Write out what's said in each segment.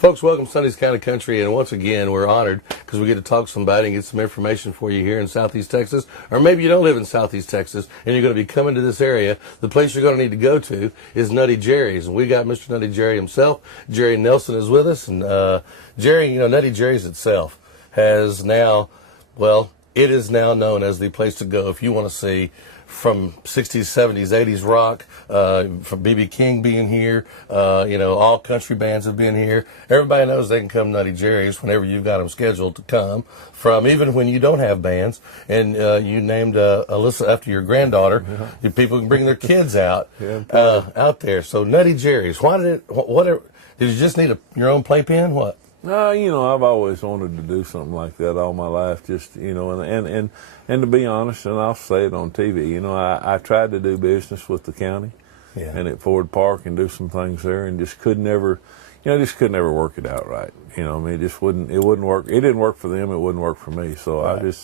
Folks, welcome to Sunday's Kind of Country, and once again, we're honored because we get to talk to somebody and get some information for you here in Southeast Texas, or maybe you don't live in Southeast Texas and you're going to be coming to this area. The place you're going to need to go to is Nutty Jerry's, and we got Mr. Nutty Jerry himself. Jerry Nelson is with us, and Jerry, Nutty Jerry's itself has now, well, it is now known as the place to go if you want to see from 60s, 70s, 80s rock, from B.B. King being here, all country bands have been here. Everybody knows they can come to Nutty Jerry's whenever you've got them scheduled to come from, even when you don't have bands. And you named Alyssa after your granddaughter. Yeah. People can bring their kids out out there. So Nutty Jerry's, did you just need your own playpen? What? I've always wanted to do something like that all my life, just, and to be honest, and I'll say it on TV, I tried to do business with the county and at Ford Park and do some things there and just could never work it out right. It wouldn't work. It didn't work for them. It wouldn't work for me. So right.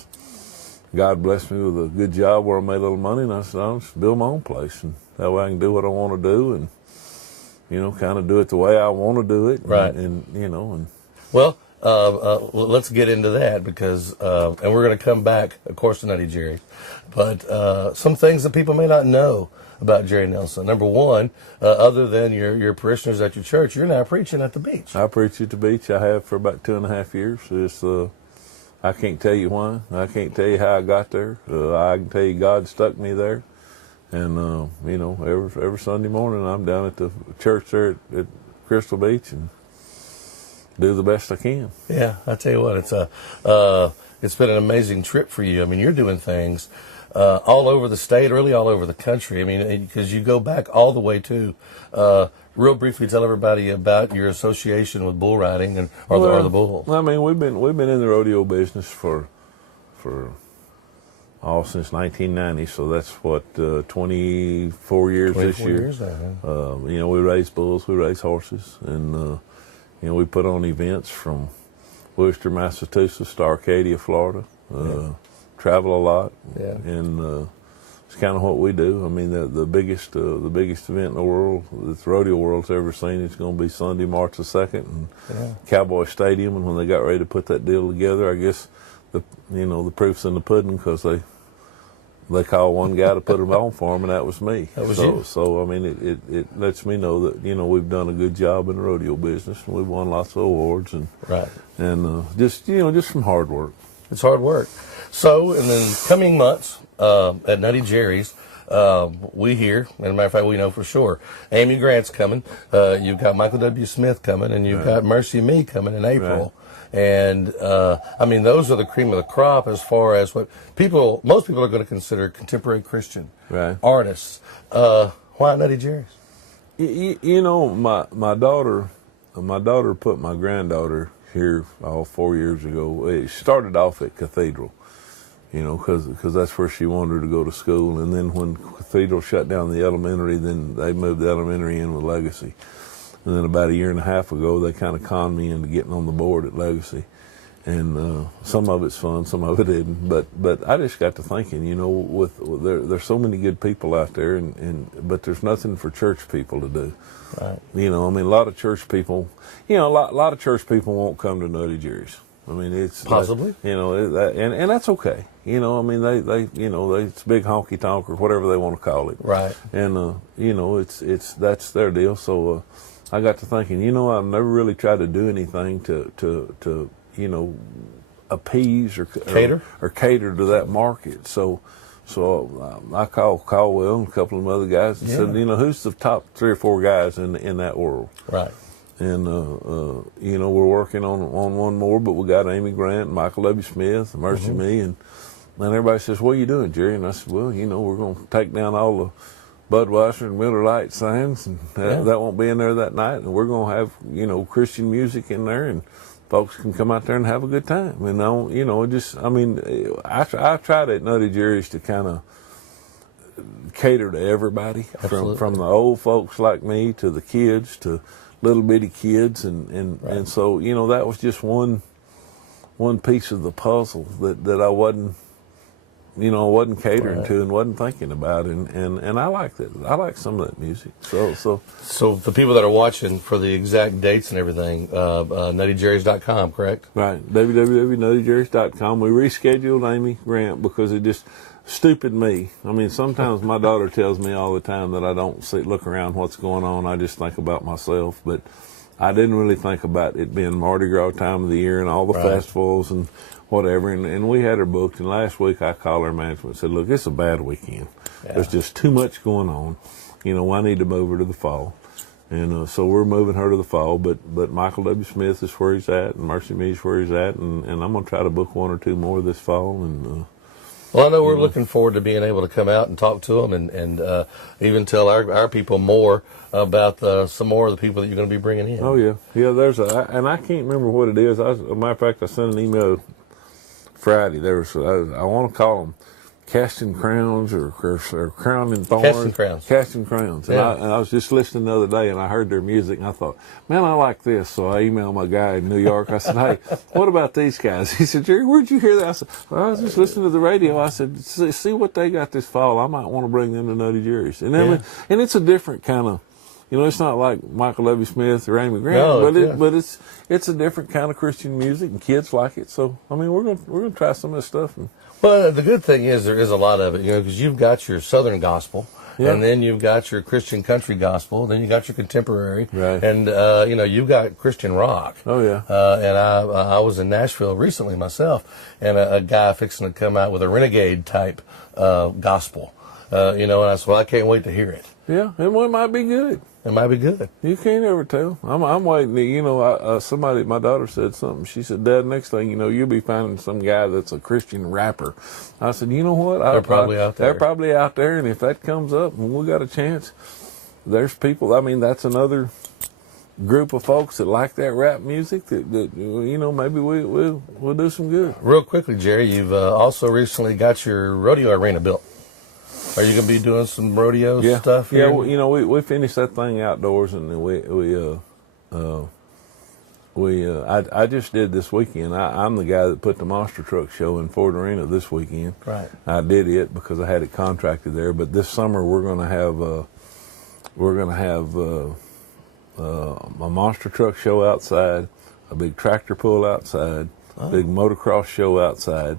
God blessed me with a good job where I made a little money, and I said, I'll just build my own place, and that way I can do what I want to do and, kind of do it the way I want to do it. Right. Well, let's get into that because, and we're going to come back, of course, to Nutty Jerry, but some things that people may not know about Jerry Nelson. Number one, other than your parishioners at your church, you're now preaching at the beach. I preach at the beach. I have for about 2.5 years. I can't tell you why. I can't tell you how I got there. I can tell you God stuck me there. And, every Sunday morning I'm down at the church there at Crystal Beach and do the best I can. Yeah, I tell you what, it's been an amazing trip for you. I mean, you're doing things all over the state, really all over the country. I mean, because you go back all the way to, real briefly tell everybody about your association with bull riding or the bull. I mean, we've been in the rodeo business for since 1990, so that's what 24 years this year. Years now, yeah. We raise bulls, we raise horses, and we put on events from Worcester, Massachusetts to Arcadia, Florida. Travel a lot, and it's kind of what we do. I mean, the biggest event in the world, that the rodeo world's ever seen, is going to be Sunday, March the 2nd, in Cowboy Stadium. And when they got ready to put that deal together, I guess the proof's in the pudding, because they called one guy to put them on for them, and that was me. That was you. So I mean, it lets me know that we've done a good job in the rodeo business, and we've won lots of awards, and just from hard work. It's hard work. So in the coming months at Nutty Jerry's, we hear, and as a matter of fact, we know for sure, Amy Grant's coming. You've got Michael W. Smith coming, and you've got Mercy Me coming in April. Right. And, those are the cream of the crop as far as what most people are going to consider contemporary Christian artists. Why Nutty Jerry's? My daughter put my granddaughter here 4 years ago. It started off at Cathedral, because that's where she wanted to go to school. And then when Cathedral shut down the elementary, then they moved the elementary in with Legacy. And then about 1.5 years ago, they kind of conned me into getting on the board at Legacy. And some of it's fun, some of it isn't. But I just got to thinking, there's so many good people out there, but there's nothing for church people to do. Right. A lot of church people, a lot of church people won't come to Nutty Jerry's. I mean, it's possibly, and that's okay. They it's big honky tonk or whatever they want to call it. Right. And that's their deal. So I got to thinking, I've never really tried to do anything to appease or cater to that market. So I called Caldwell and a couple of other guys and said, who's the top 3 or 4 guys in that world? Right. And we're working on one more, but we got Amy Grant, Michael W. Smith, Mercy Me, and everybody says, "What are you doing, Jerry?" And I said, "Well, we're going to take down all the Budweiser and Miller Lite signs, and that won't be in there that night, and we're going to have Christian music in there, and folks can come out there and have a good time." And I tried at Nutty Jerry's to kind of cater to everybody, from the old folks like me to the kids to little bitty kids, and so that was just one piece of the puzzle that I wasn't I wasn't catering to and wasn't thinking about, and I like that. I like some of that music. So the people that are watching, for the exact dates and everything, nuttyjerrys.com, correct? Right, www.nuttyjerrys.com. We rescheduled Amy Grant because it just stupid me. I mean, sometimes my daughter tells me all the time that I don't look around what's going on. I just think about myself, but I didn't really think about it being Mardi Gras time of the year and all the festivals and whatever. And we had her booked. And last week I called her management and said, look, it's a bad weekend. Yeah. There's just too much going on. I need to move her to the fall. And so we're moving her to the fall. But Michael W. Smith is where he's at, and Mercy Me is where he's at. And I'm going to try to book one or two more this fall. And well, I know we're looking forward to being able to come out and talk to them and even tell our people more about some more of the people that you're going to be bringing in. Oh, yeah. Yeah, and I can't remember what it is. As a matter of fact, I sent an email Friday. I want to call them Casting Crowns or Crowning Thorns. Casting Crowns. And, I was just listening the other day, and I heard their music, and I thought, man, I like this. So I emailed my guy in New York. I said, hey, what about these guys? He said, Jerry, where'd you hear that? I said, well, I was just listening to the radio. I said, see what they got this fall. I might want to bring them to Nutty Jerry's. And it's a different kind of, it's not like Michael W. Smith or Amy Grant, but it's a different kind of Christian music, and kids like it. So, I mean, we're gonna try some of this stuff. Well, the good thing is there is a lot of it, because you've got your Southern gospel, and then you've got your Christian country gospel, then you got your contemporary, right. And you've got Christian rock. Oh yeah. And I was in Nashville recently myself, and a guy fixing to come out with a renegade type gospel, and I said, well, I can't wait to hear it. Yeah, it might be good. It might be good. You can't ever tell. I'm waiting. Somebody, my daughter said something. She said, Dad, next thing you know, you'll be finding some guy that's a Christian rapper. I said, you know what? They're probably out there. They're probably out there, and if that comes up and we got a chance, there's people. I mean, that's another group of folks that like that rap music that maybe we'll do some good. Real quickly, Jerry, you've also recently got your rodeo arena built. Are you going to be doing some rodeo stuff here? Yeah, we finished that thing outdoors, and I just did this weekend. I'm the guy that put the monster truck show in Ford Arena this weekend. Right. I did it because I had it contracted there. But this summer we're going to have a monster truck show outside, a big tractor pull outside, a big motocross show outside.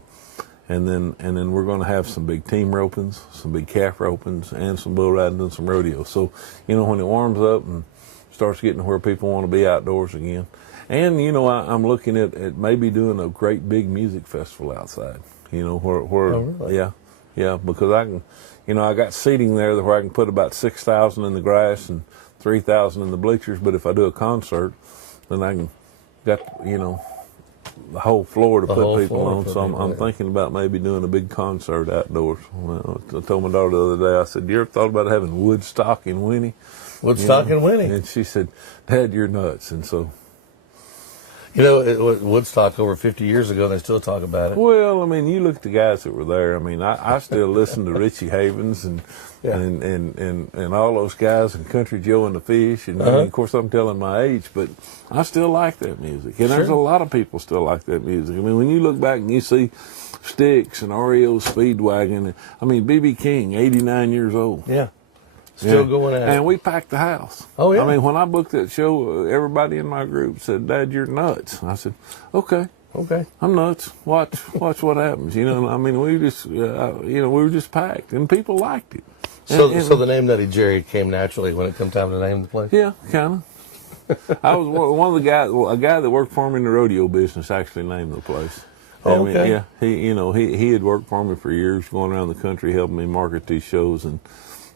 And then we're going to have some big team ropings, some big calf ropings, and some bull riding and some rodeo. So, when it warms up and starts getting to where people want to be outdoors again. And, I'm looking at maybe doing a great big music festival outside. Where oh, really? Yeah, because I can, I got seating there where I can put about 6,000 in the grass and 3,000 in the bleachers. But if I do a concert, then I can the whole floor to put people on. So I'm thinking about maybe doing a big concert outdoors. Well, I told my daughter the other day, I said, you ever thought about having Woodstock in Winnie? Woodstock in Winnie. And she said, Dad, you're nuts. And so... Woodstock over 50 years ago, they still talk about it. Well, I mean, you look at the guys that were there. I mean, I still listen to Richie Havens and all those guys and Country Joe and the Fish. And of course, I'm telling my age, but I still like that music. And there's a lot of people still like that music. I mean, when you look back and you see Styx and REO Speedwagon, I mean, B.B. King, 89 years old. Yeah. Still going at it. And we packed the house. Oh, yeah. I mean, when I booked that show, everybody in my group said, Dad, you're nuts. I said, okay. I'm nuts. Watch what happens. I mean, we were just packed, and people liked it. So the name Nutty Jerry came naturally when it come time to name the place? Yeah, kind of. I was one of the guys, a guy that worked for me in the rodeo business actually named the place. Oh, okay. I mean, he had worked for me for years, going around the country helping me market these shows, and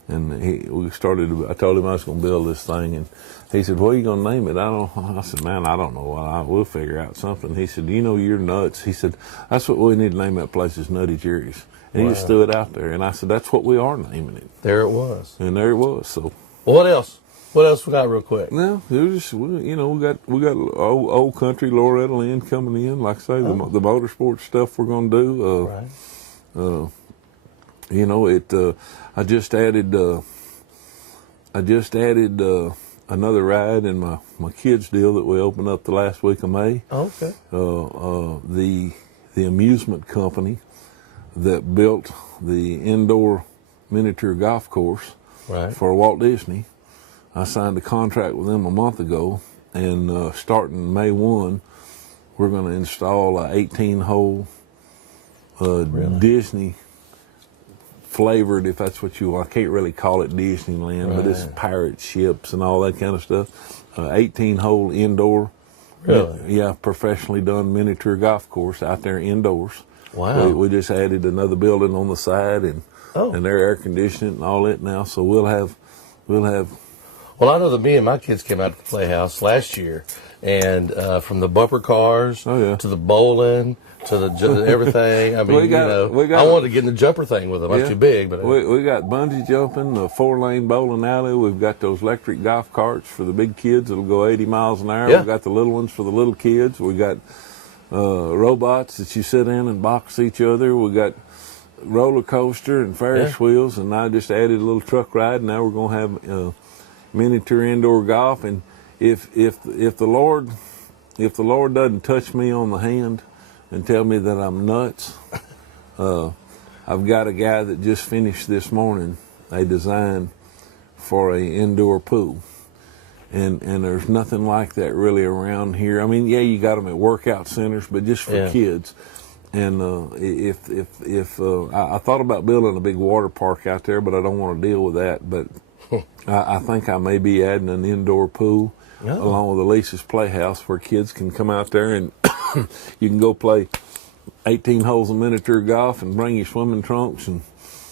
I told him I was going to build this thing, and he said, what are you going to name it? I said, man, I don't know. We'll figure out something. He said, you're nuts. He said, that's what we need to name that place is Nutty Jerry's. And he just threw it out there. And I said, that's what we are naming it. There it was. And there it was. So. Well, what else? What else we got real quick? No, it was just, we got old country Loretta Lynn coming in. Like I say, the motorsports stuff we're going to do. Right. I just added another ride in my kids' deal that we opened up the last week of May. Okay. The amusement company that built the indoor miniature golf course Right. for Walt Disney. I signed a contract with them a month ago, and starting May 1, we're going to install a 18-hole Disney flavored, if that's what you want. I can't really call it Disneyland, but it's pirate ships and all that kind of stuff. 18-hole indoor, professionally done miniature golf course out there indoors. Wow. We just added another building on the side, and they're air conditioned and all that now. So we'll have. Well, I know that me and my kids came out to the Playhouse last year, and from the bumper cars to the bowling to the everything. I mean, I wanted to get in the jumper thing with them. I'm too big, but we got bungee jumping, a 4-lane bowling alley. We've got those electric golf carts for the big kids that'll go 80 miles an hour. Yeah. We've got the little ones for the little kids. We got robots that you sit in and box each other. We got roller coaster and Ferris wheels, and I just added a little truck ride. And now we're going to have miniature indoor golf. And if the Lord doesn't touch me on the hand and tell me that I'm nuts, I've got a guy that just finished this morning a design for a indoor pool. And there's nothing like that really around here. I mean, you got them at workout centers, but just for kids. And I thought about building a big water park out there, but I don't want to deal with that. But I think I may be adding an indoor pool along with Elisa's Playhouse, where kids can come out there and you can go play 18 holes of miniature golf and bring your swimming trunks and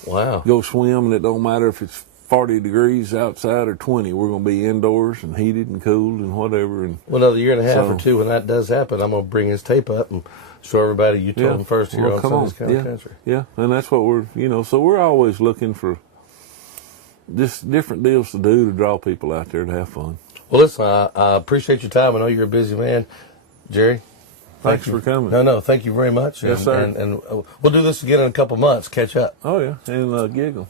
go swim. And it don't matter if it's 40 degrees outside or 20. We're going to be indoors and heated and cooled and whatever. And another year and a half or two, when that does happen, I'm going to bring his tape up and show everybody you told him first here on Sunday's Country. Yeah, and that's what we're, so we're always looking for just different deals to do to draw people out there to have fun. Well, listen, I appreciate your time. I know you're a busy man. Jerry, thanks for coming. No, thank you very much. Yes, sir. And we'll do this again in a couple months. Catch up. Oh, yeah, and giggle.